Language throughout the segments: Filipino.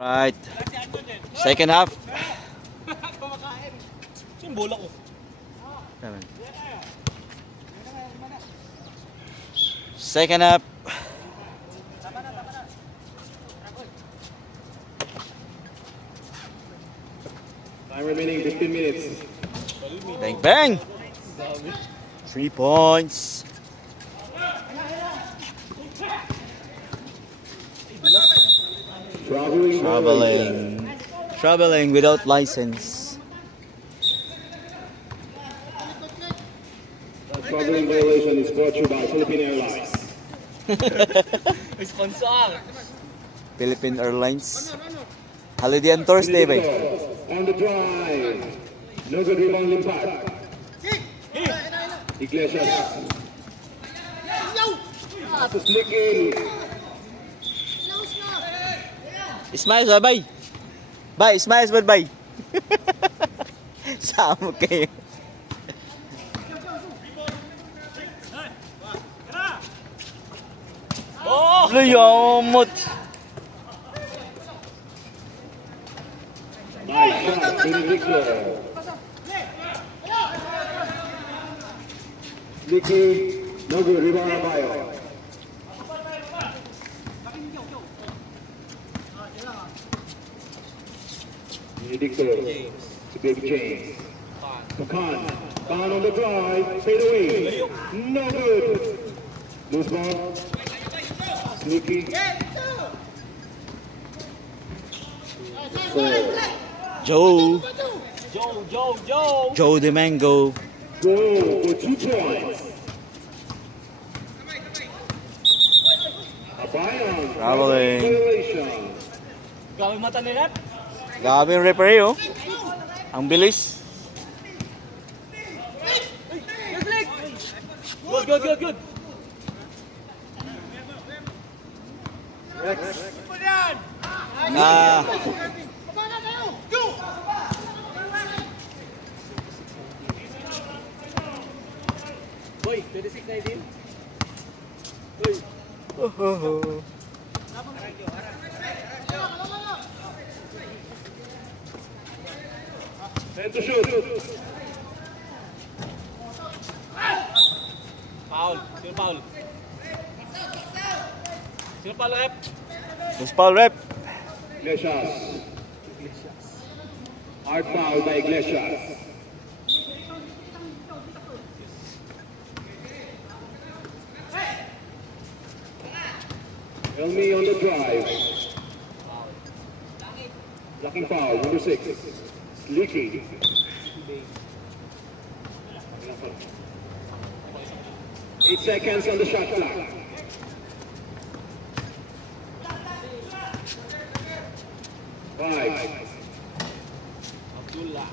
Right. Second half. Second half. Time remaining 15 minutes. Bang bang. 3 points. Traveling without license. That traveling violation is brought to you by Philippine Airlines. Sponsor. Philippine Airlines. Holiday and Thursday, ba? On the drive. No good rebound impact. Iglesias. Just licking. Smiles ba, bay? Bay, smiles ba, bay? Sama kayo. Oh! Luyamot. Nice shot, Benedicto. Nicky, no good rebound Abayo. Benedicto to Big James. Khan on the drive, fade away. No good. Loose ball. Sneaky. Joe the Mango. Go for 2 points. Abayon. Traveling. Gawing mata ni Rep. Grabe yung referee, oh. Ang bilis. Good. Boy, 26-19. Boy. Set to shoot. Foul. Sino foul? Sino foul, Rep? Who's foul, rep? Iglesias. Hard foul by Iglesias. Elmi on the drive. Blocking foul, number 6. Leaky. 8 seconds on the shot clock. Five. Abdullah.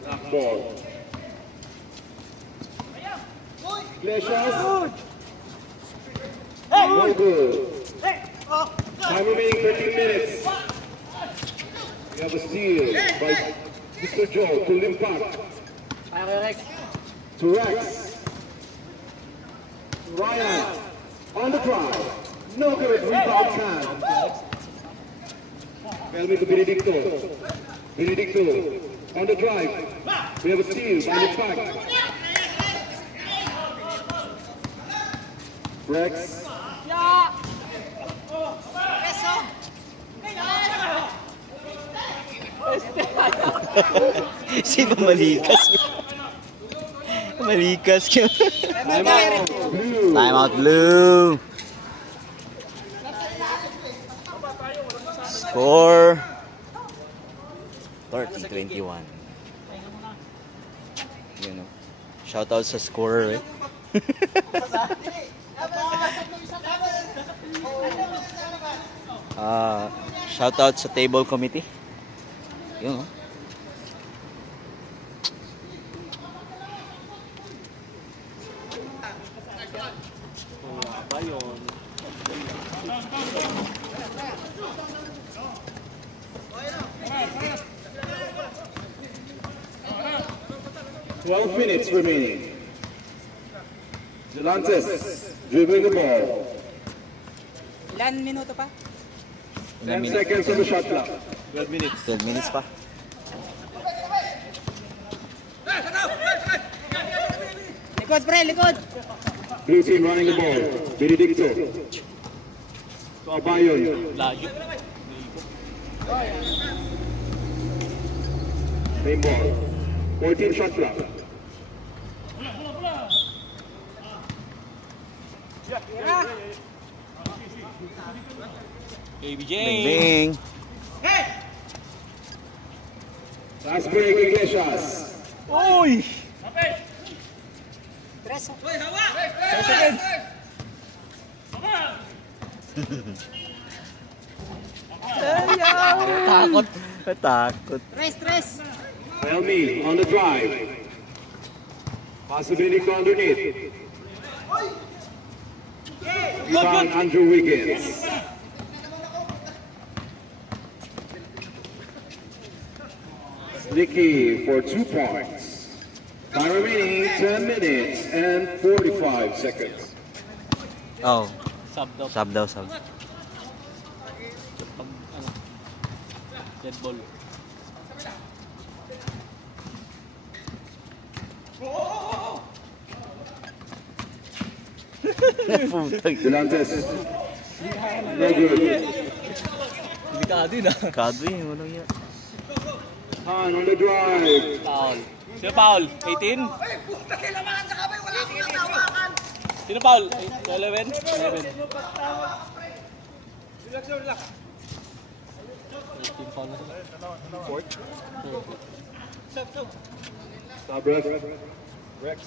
Black ball. Iglesias. No good. Time remaining 13 minutes. We have a steal by Mr. Joe to Limpak. To Rex. Ryan on the drive. No good. Rebound time. Elmi to Benedicto. Benedicto on the drive. We have a steal by Limpak. Rex. Sino malikas? Malikas ka. Time out, blue. Score 30-21. You know. Shout out sa scorer, eh. Shout out sa table committee. You know. 12 minutes remaining. Delantes dribbling the ball. Ilan minuto pa? 10 seconds on the shot clock. 12 minutes. 12 minutes pa. Likod, pre, likod! Blue team running the ball. Benedicto. To Abayon. Layo. Same ball. 14 shot clock. KBJ. Bing bing. Fast break Iglesias. Uy! Tres. Takot. Takot. Tres. Elmi on the drive. Pass to Benedicto underneath. Rebound Andrew Wiggins. Slicky for 2 points. Time remaining 10 minutes and 45 seconds. Oh, Sub daw. sub daw, sub. Pag, ano, dead ball. Putang. Delantes. No good. Delikado yun ah. Kado yun, walang yan. Han on the drive. Foul. Sino foul? 18? Sino foul? 11? 11. 18 foul na sila. Fourth? Stop ref. Rex.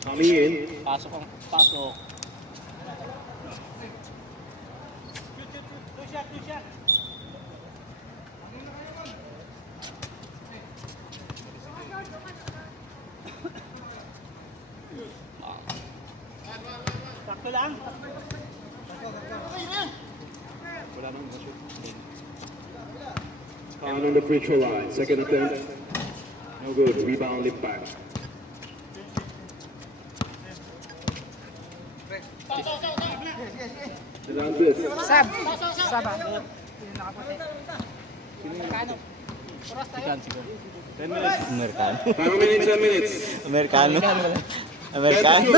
Coming in. Pasok ang pasok. Sakto lang. Wala nang shoot. Han on the free throw line. Second attempt. No good. Rebound lift back. Delantes. Sab. Saba. Yung nakaputi. Kano? Sikan siguro. 10 minutes. Amerikano. Time remaining 10 minutes. Amerikano. Amerikano.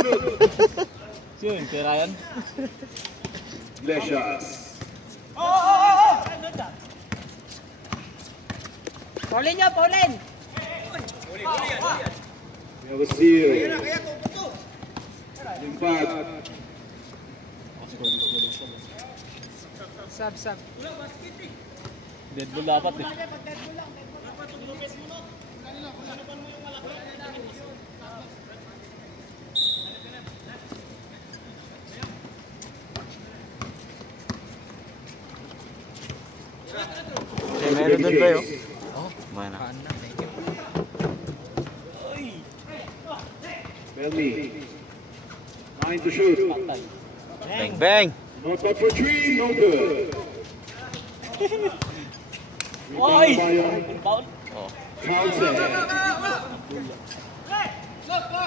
Sino yun? Kay Ryan? Iglesias. Paulin nyo, Paulin! We have a steal. Impact. Sab. Dead ball dapat eh. Meron doon ba yun? Oh, mana. Belmi. 9 to shoot. Patay. Bang bang. Not bad for 3. No good. Oy! Rebound Abayon. Foul? Counted.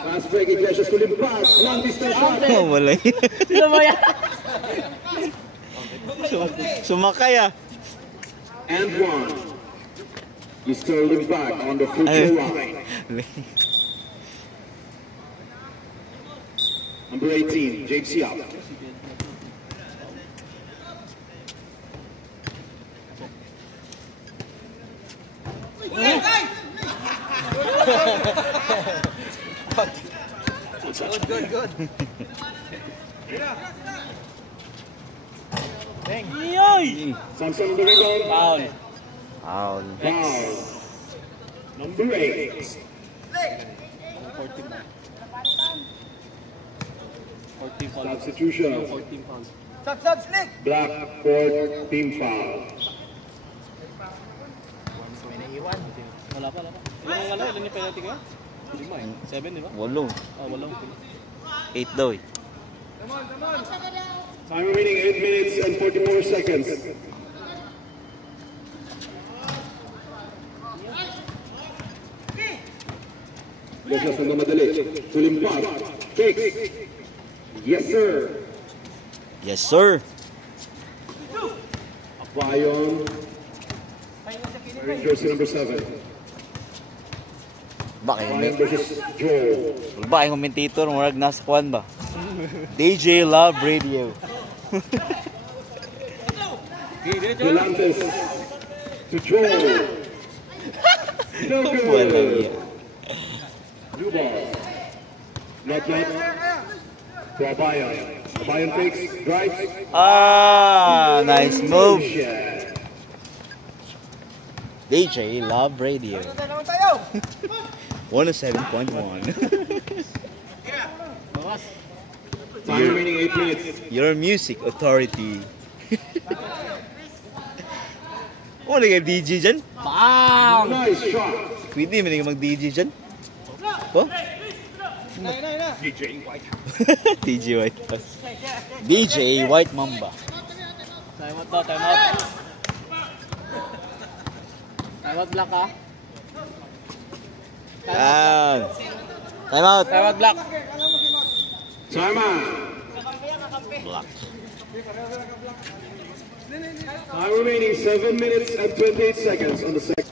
Fast break Iglesias to pass. Long distance shot. Oh, wala yun. Sino ba yan? Sumakay ah. And one. He stole it back on the free throw line. Number 18, James Siap. Good. Yoy! Samson on the rebound. Foul. Foul. Foul. Number 8. 14 foul. 14 foul. Substitution. 14 foul. Sab, slick! Black court team foul. Wala pa. Ilan yung penalty kayo? 5 eh. 7 di ba? 8. Oh, 8. 8 daw eh. Time remaining 8 minutes and 44 seconds. Iglesias ng madali. Tulimpak. Kicks. Yes, sir. Yes, sir. Bayon. Wearing jersey number 7. Bayon versus Joel. Ba, yung commentator, murag nasa kwan ba? DJ Love Radio. Delantes to Joel. No Walang good. iya. Blue ball. Not yet. To Abayan. Abayan fakes, drives. Ah, nice move. DJ Love Radio. 107.1. Time remaining 8 minutes. Your music authority. Wala kayo DJ dyan? Nice shot. Pwede mo nga mag-DJ dyan? Oh? DJ White. DJ White. DJ White Mamba. Time out daw, time out. Time out block ha. Yan. Time out. Time out block. Time out. Block. Time remaining 7 minutes and 28 seconds on the second.